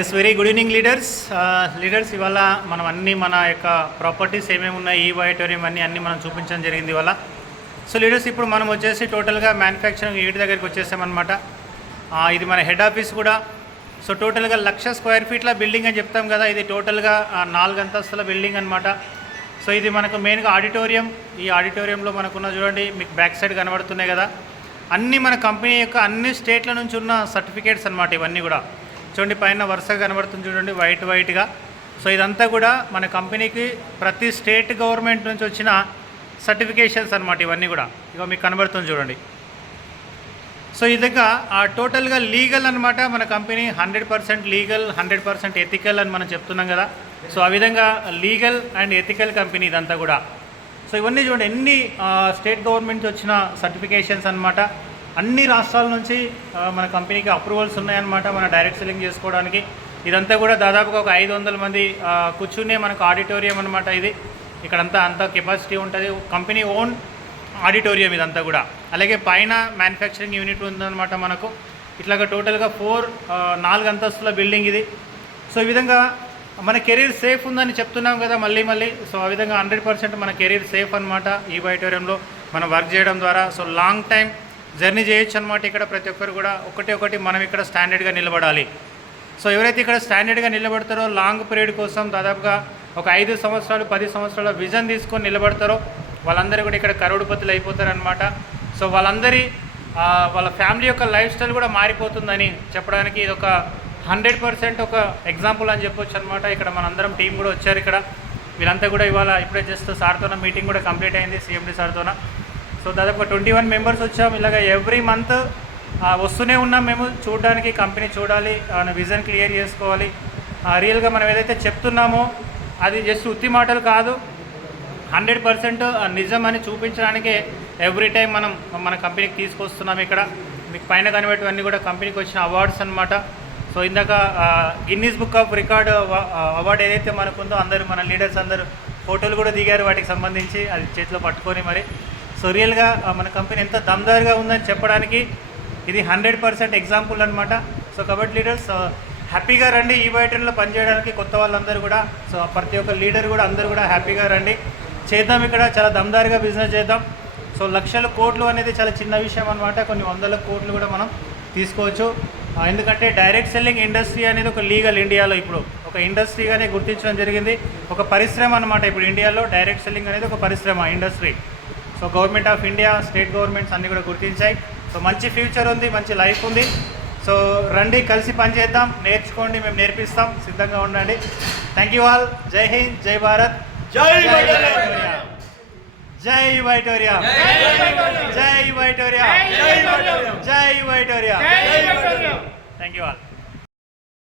Yes very good evening leaders. ఇవాళ మనం అన్ని మన యొక్క ప్రాపర్టీస్ ఏమేమి ఉన్నాయి, ఈ ఆడిటోరియం అన్నీ మనం చూపించడం జరిగింది ఇవాళ. సో లీడర్స్, ఇప్పుడు మనం వచ్చేసి టోటల్గా మ్యానుఫ్యాక్చరింగ్ యూనిట్ దగ్గరికి వచ్చేసామన్నమాట. ఇది మన హెడ్ ఆఫీస్ కూడా. సో టోటల్గా 1,00,000 స్క్వేర్ ఫీట్ల బిల్డింగ్ అని చెప్తాం కదా, ఇది టోటల్గా 4 అంతస్తుల బిల్డింగ్ అనమాట. సో ఇది మనకు మెయిన్గా ఆడిటోరియం. ఈ ఆడిటోరియంలో మనకున్న చూడండి, మీకు బ్యాక్ సైడ్ కనబడుతున్నాయి కదా, అన్నీ మన కంపెనీ యొక్క అన్ని స్టేట్ల నుంచి ఉన్న సర్టిఫికేట్స్ అనమాట. ఇవన్నీ కూడా చూడండి, పైన వరుసగా కనబడుతుంది చూడండి, వైట్గా. సో ఇదంతా కూడా మన కంపెనీకి ప్రతి స్టేట్ గవర్నమెంట్ నుంచి వచ్చిన సర్టిఫికేషన్స్ అనమాట. ఇవన్నీ కూడా ఇక మీకు కనబడుతుంది చూడండి. సో ఇదిగా టోటల్గా లీగల్ అనమాట. మన కంపెనీ 100% లీగల్, 100% ఎథికల్ అని మనం చెప్తున్నాం కదా. సో ఆ విధంగా లీగల్ అండ్ ఎథికల్ కంపెనీ ఇదంతా కూడా. సో ఇవన్నీ చూడండి, ఎన్ని స్టేట్ గవర్నమెంట్ వచ్చిన సర్టిఫికేషన్స్ అనమాట. అన్ని రాష్ట్రాల నుంచి మన కంపెనీకి అప్రూవల్స్ ఉన్నాయన్నమాట, మన డైరెక్ట్ సెల్లింగ్ చేసుకోవడానికి. ఇదంతా కూడా దాదాపుగా ఒక 500 మంది కూర్చునే మనకు ఆడిటోరియం అనమాట. ఇది ఇక్కడంతా అంత కెపాసిటీ ఉంటుంది, కంపెనీ ఓన్ ఆడిటోరియం ఇదంతా కూడా. అలాగే పైన మ్యానుఫ్యాక్చరింగ్ యూనిట్ ఉందన్నమాట మనకు. ఇట్లాగా టోటల్గా 4 అంతస్తుల బిల్డింగ్ ఇది. సో ఈ విధంగా మన కెరీర్ సేఫ్ ఉందని చెప్తున్నాం కదా మళ్ళీ. సో ఆ విధంగా 100% మన కెరీర్ సేఫ్ అనమాట ఈ ఆడిటోరియంలో మనం వర్క్ చేయడం ద్వారా. సో లాంగ్ టైం జర్నీ చేయొచ్చు అనమాట. ఇక్కడ ప్రతి ఒక్కరు కూడా ఒకటి మనం ఇక్కడ స్టాండర్డ్గా నిలబడాలి. సో ఎవరైతే ఇక్కడ స్టాండర్డ్గా నిలబడతారో, లాంగ్ పీరియడ్ కోసం దాదాపుగా ఒక 5 సంవత్సరాలు 10 సంవత్సరాల విజన్ తీసుకొని నిలబడతారో వాళ్ళందరూ కూడా ఇక్కడ కరోడుపతులు అయిపోతారనమాట. సో వాళ్ళ ఫ్యామిలీ యొక్క లైఫ్ స్టైల్ కూడా మారిపోతుందని చెప్పడానికి ఇది ఒక 100% ఒక ఎగ్జాంపుల్ అని చెప్పొచ్చు అనమాట. ఇక్కడ మనందరం టీం కూడా వచ్చారు ఇక్కడ. వీళ్ళంతా కూడా ఇప్పుడే జస్ట్ సార్తోన మీటింగ్ కూడా కంప్లీట్ అయింది, సిఎండి సార్తోన. సో దాదాపు 21 మెంబర్స్ వచ్చాం. ఇలాగ ఎవ్రీ మంత్ వస్తూనే ఉన్నాం మేము చూడడానికి. కంపెనీ చూడాలి, విజన్ క్లియర్ చేసుకోవాలి. రియల్గా మనం ఏదైతే చెప్తున్నామో అది జస్ట్ ఉత్తి మాటలు కాదు, 100% నిజం అని చూపించడానికే ఎవ్రీ టైం మనం మన కంపెనీకి తీసుకొస్తున్నాం. ఇక్కడ మీకు పైన కనిపెట్టేవన్నీ కూడా కంపెనీకి వచ్చిన అవార్డ్స్ అనమాట. సో ఇందాక Guinness book of record award ఏదైతే మనకుందో మన లీడర్స్ అందరూ ఫోటోలు కూడా దిగారు వాటికి సంబంధించి, అది చేతిలో పట్టుకొని మరి. సో రియల్గా మన కంపెనీ ఎంత దమ్దారుగా ఉందని చెప్పడానికి ఇది 100% ఎగ్జాంపుల్ అనమాట. సో కాబట్టి లీడర్స్ హ్యాపీగా రండి ఈ ఆడిటోరియంలో పనిచేయడానికి, కొత్త వాళ్ళందరూ కూడా. సో ప్రతి ఒక్క లీడర్ కూడా అందరూ కూడా హ్యాపీగా రండి, చేద్దాం ఇక్కడ చాలా దమ్దారుగా బిజినెస్ చేద్దాం. సో లక్షల కోట్లు అనేది చాలా చిన్న విషయం అనమాట, కొన్ని 100 కోట్లు కూడా మనం తీసుకోవచ్చు. ఎందుకంటే డైరెక్ట్ సెల్లింగ్ ఇండస్ట్రీ అనేది ఒక లీగల్ ఇండియాలో ఇప్పుడు ఒక ఇండస్ట్రీగానే గుర్తించడం జరిగింది, ఒక పరిశ్రమ అనమాట. ఇప్పుడు ఇండియాలో డైరెక్ట్ సెల్లింగ్ అనేది ఒక పరిశ్రమ, industry. So government of India, state governments అన్నీ కూడా గుర్తించాయి. సో మంచి ఫ్యూచర్ ఉంది, మంచి లైఫ్ ఉంది. సో రండి, కలిసి పనిచేద్దాం, నేర్చుకోండి, మేము నేర్పిస్తాం, సిద్ధంగా ఉండండి. Thank you all. జై హింద్, జై భారత్, జై వైటోరియా, జై వైటోరియా, జై వైటోరియా, జై వైటోరియా. Thank you all.